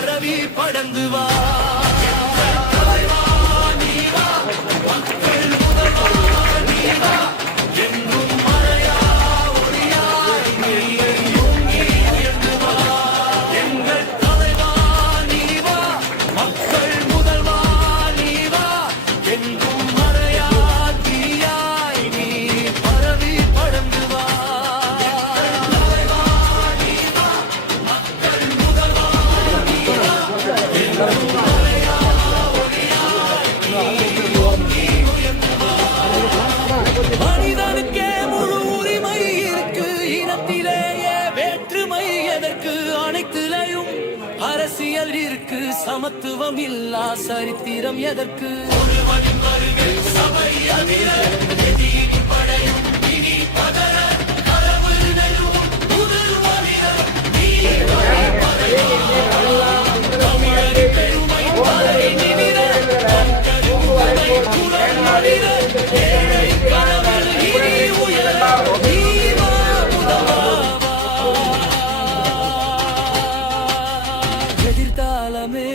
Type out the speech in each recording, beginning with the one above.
பரவி படந்து வா. மனிதனுக்கே முழு உரிமை இருக்கு, இனத்திலேயே வேற்றுமை எதற்கு? அனைத்திலையும் அரசியல் இருக்கு, சமத்துவம் இல்லா சரித்திரம் எதற்கு? ஒருவனின் வருகை சபை அதிர, எதிரின் படையும் இனி பதற, கனவு நெடும் முதல் மனிதர் தமிழரின் பெருமை தலை நிமிர, குரல் மனித ஏழை கனவில் இனி உயர, நீவா முதல்வா. எதிர்காலமே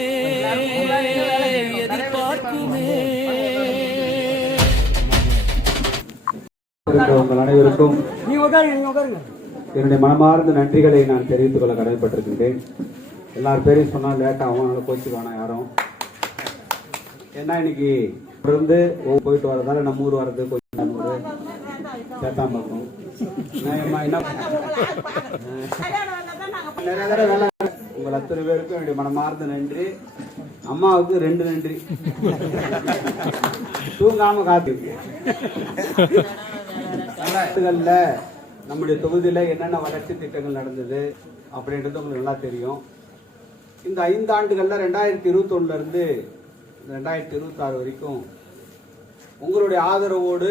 எதிர்பார்க்குமே. உங்கள் அனைவருக்கும் என்னுடைய மனமார்ந்த நன்றிகளை நான் தெரிவித்துக் கொள்ள கடமைப்பட்டிருக்கின்றேன். எல்லாரும் பேரையும் சொன்னா லேட்டா அவனால கோச்சுக்குவானா யாரும். ஏன்னா இன்னைக்கு இருந்து போயிட்டு வரதால நம்ம ஊர் வர்றது கொஞ்சம் சேத்தாம்பக்கம் நிறைய தடவை வேலை. உங்கள் அத்தனை பேருக்கும் என்னுடைய மனமார்ந்த நன்றி. அம்மாவுக்கு 2 நன்றி. தூங்காம காத்திருக்கு. நம்முடைய தொகுதியில என்னென்ன வளர்ச்சி திட்டங்கள் நடந்தது அப்படின்றது உங்களுக்கு நல்லா தெரியும். இந்த 5 ஆண்டுகள்ல 2021 இருந்து 2026 வரைக்கும் உங்களுடைய ஆதரவோடு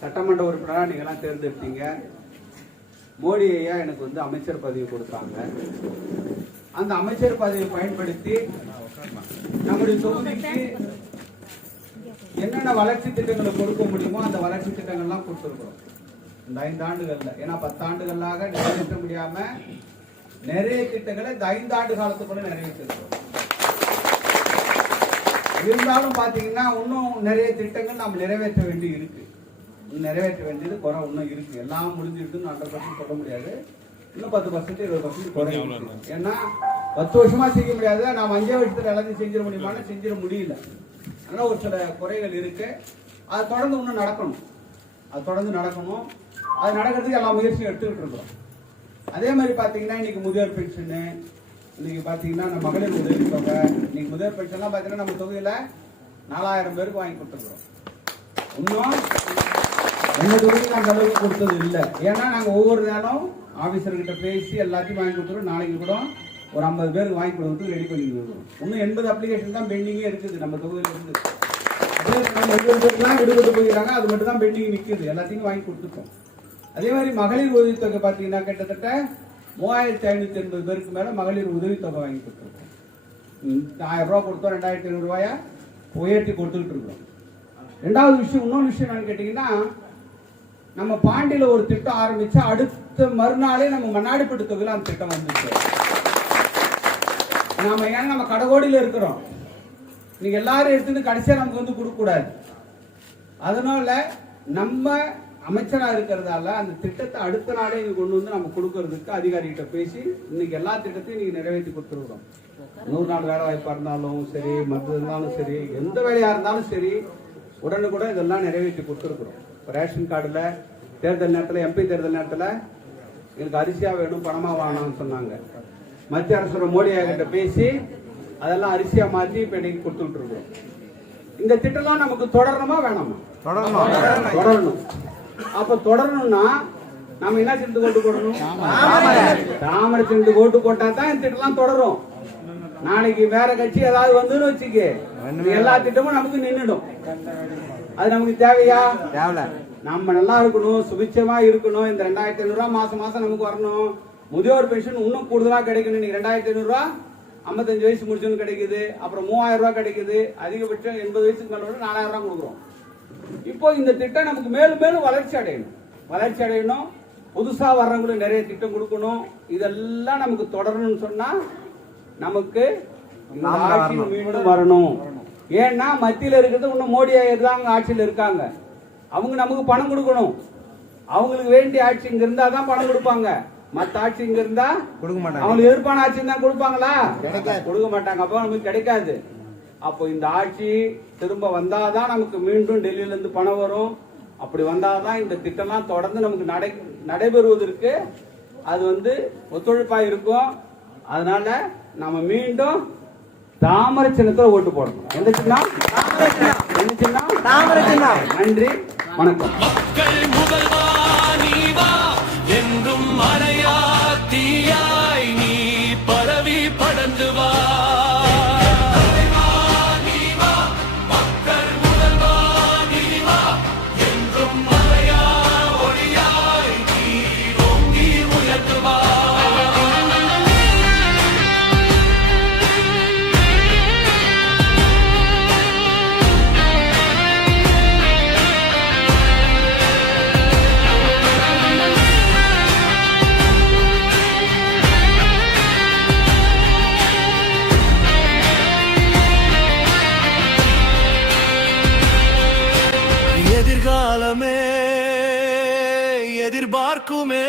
சட்டமன்ற உறுப்பினராக நீங்கள்லாம் தேர்ந்தெடுத்தீங்க. மோடி ஐயா எனக்கு அமைச்சர் பதவி கொடுத்தாங்க. அந்த அமைச்சர் பதவியை பயன்படுத்தி நம்முடைய தொகுதிக்கு என்னென்ன வளர்ச்சி திட்டங்களை கொடுக்க முடியுமோ அந்த வளர்ச்சி திட்டங்கள்லாம் கொடுத்துருக்கிறோம் இந்த 5 ஆண்டுகள்ல. ஏன்னா 10 ஆண்டுகளாக நிறைவேற்ற முடியாம நிறைய திட்டங்களை இந்த 5 ஆண்டு காலத்துக்குள்ள நிறைவேற்றிருக்கிறோம். இருந்தாலும் பாத்தீங்கன்னா இன்னும் நிறைய திட்டங்கள் நாம் நிறைவேற்ற வேண்டி இருக்கு. நிறைவேற்ற வேண்டியது குறை இன்னும் இருக்கு. எல்லாம் முடிஞ்சிருக்குன்னு 100% சொல்ல முடியாது. இன்னும் 10% 20% குறை இருக்கு. ஏன்னா 10 வருஷமா செய்ய முடியாது. நாம் 5 வருஷத்துல எல்லாத்தையும் செஞ்சிட முடியுமான்னு செஞ்சிட முடியல. அதனால ஒரு சில குறைகள் இருக்கு. அது தொடர்ந்து இன்னும் நடக்கணும். அது தொடர்ந்து நடக்கணும். அது நடக்கிறதுக்கு எல்லா முயற்சியும் எடுத்துக்கிட்டு இருக்கோம். அதே மாதிரி பாத்தீங்கன்னா இன்னைக்கு முதியோர் பென்ஷனு, இன்னைக்கு பாத்தீங்கன்னா நம்ம மகளிர் உதவி தொகை, இன்னைக்கு முதியோர் பென்ஷன்லாம் பாத்தீங்கன்னா நம்ம தொகுதியில 4000 பேருக்கு வாங்கி கொடுத்துருக்கோம். இன்னும் எங்க தொகுதிக்கு அந்த அளவுக்கு கொடுத்தது இல்லை. ஏன்னா நாங்க ஒவ்வொரு நேரம் ஆபீசர்கிட்ட பேசி எல்லாத்தையும் வாங்கி கொடுத்துருவோம். நாளைக்கு கூட ஒரு 50 பேருக்கு வாங்கி கொடுத்து ரெடி பண்ணி கொடுக்குறோம். இன்னும் 80 அப்ளிகேஷன் தான் பெண்டிங்கே இருக்குது நம்ம தொகுதியில இருந்து. நம்ம 20 பேருக்குலாம் விடுபட்டு போயிடறாங்க. அது மட்டும் தான் பெண்டிங் நிற்குது. எல்லாத்தையும் வாங்கி கொடுத்துருக்கோம். அதே மாதிரி மகளிர் உதவித்தொகை பார்த்தீங்கன்னா கிட்டத்தட்ட 3580 பேருக்கு மேல மகளிர் உதவித்தொகை வாங்கி கொடுத்துருக்கோம். 1000 ரூபா கொடுத்தோம், 2500 ரூபாயா உயர்த்தி கொடுத்துட்டு இருக்கோம். ரெண்டாவது விஷயம், இன்னொரு விஷயம் என்னன்னு கேட்டீங்கன்னா, நம்ம பாண்டியில ஒரு திட்டம் ஆரம்பிச்சா அடுத்த மறுநாளே நம்ம மண்ணாடிப்பட்டு தொகுதியில் அந்த திட்டம் வந்துச்சு. நாம ஏன்னா நம்ம கடகோடியில இருக்கிறோம். நீங்க எல்லாரும் எடுத்துட்டு கடைசியா நமக்கு கொடுக்க கூடாது. அதனால நம்ம அமைச்சரா இருக்கிறதால அந்த திட்டத்தை அடுத்த நாளே இங்க கொண்டு வந்து நம்ம கொடுக்கறதுக்கு அதிகாரிகிட்ட பேசி இன்னைக்கு எல்லா திட்டத்தையும் நீங்க நிறைவேற்றி கொடுத்துருக்கோம். 100 நாள் வேலை வாய்ப்பா இருந்தாலும் சரி, மற்ற இருந்தாலும் சரி, எந்த வேலையா இருந்தாலும் சரி, உடனுக்குடன் இதெல்லாம் நிறைவேற்றி கொடுத்துருக்குறோம். இப்போ ரேஷன் கார்டுல தேர்தல் நேரத்தில், எம்பி தேர்தல் நேரத்தில் எனக்கு அரிசியா வேணும் பணமா வாங்கணும்னு சொன்னாங்க. மத்திய அரசோட மோடி கிட்ட பேசி அதெல்லாம் அரிசியா மாற்றி இப்போ இன்னைக்கு கொடுத்துட்டு இருக்கோம். இந்த திட்டம்லாம் நமக்கு தொடரணுமா வேணாமா? தொடரணும். அப்ப தொடரணும்னா நம்ம என்ன செஞ்சு ஓட்டு போடணும்? தாமரை செஞ்சு ஓட்டு போட்டா தான் இந்த திட்டம் தொடரும். நாளைக்கு வேற கட்சி ஏதாவது வந்துன்னு வச்சுக்க, எல்லா திட்டமும் நமக்கு நின்றுடும். அது நமக்கு தேவையா? நம்ம நல்லா இருக்கணும், சுபிட்சமா இருக்கணும். இந்த 2500 ரூபாய் மாசம் மாசம் நமக்கு வரணும். முதியோர் பென்ஷன் இன்னும் கூடுதலா கிடைக்கணும். இன்னைக்கு 2500 ரூபாய் 55 வயசு முடிச்சவங்க கிடைக்குது. அப்புறம் 3000 ரூபாய் கிடைக்குது. அதிகபட்சம் 80 வயசுக்கு மேல 4000 ரூபாய் கொடுக்குறோம். இப்போ இந்த திட்டம் நமக்கு மேலும் மேலும் வளர்ச்சி அடையணும். புதுசா வர்றவங்களுக்கு நிறைய திட்டம் கொடுக்கணும். இதெல்லாம் நமக்கு தொடரணும்னு சொன்னா நமக்கு இந்த ஆட்சி மீண்டும் வரணும். ஏன்னா மத்தியில இருக்கிறது இன்னும் மோடி ஐயர் தான் அங்க ஆட்சியில் இருக்காங்க. அவங்க நமக்கு பணம் கொடுக்கணும். அவங்களுக்கு வேண்டிய ஆட்சி இங்க இருந்தா தான் பணம் கொடுப்பாங்க. மத்த ஆட்சி இங்க இருந்தா கொடுக்க மாட்டாங்க. அவங்களுக்கு எதிர்ப்பான ஆட்சி தான் கொடுப்பாங்களா? கொடுக்க மாட்டாங்க. அப்போ நமக்கு கிடைக்காது. அப்போ இந்த ஆட்சி திரும்ப வந்தாதான் நமக்கு மீண்டும் டெல்லியில இருந்து பணம் வரும். அப்படி வந்தாதான் இந்த திட்டம்லாம் தொடர்ந்து நமக்கு நடைபெறுவதற்கு அது ஒத்துழைப்பா இருக்கும். அதனால நம்ம மீண்டும் தாமரை சின்னத்துல ஓட்டு போடணும். எந்த சின்னம்? என்ன சின்னம்? தாமரை சின்னம். நன்றி, வணக்கம். மக்கள் முதல்வா நீ வா, என்றும் மறையா தீயாய் நீ பரவி படர்ந்து வா. எதிர்காலமே எதிர்பார்க்குமே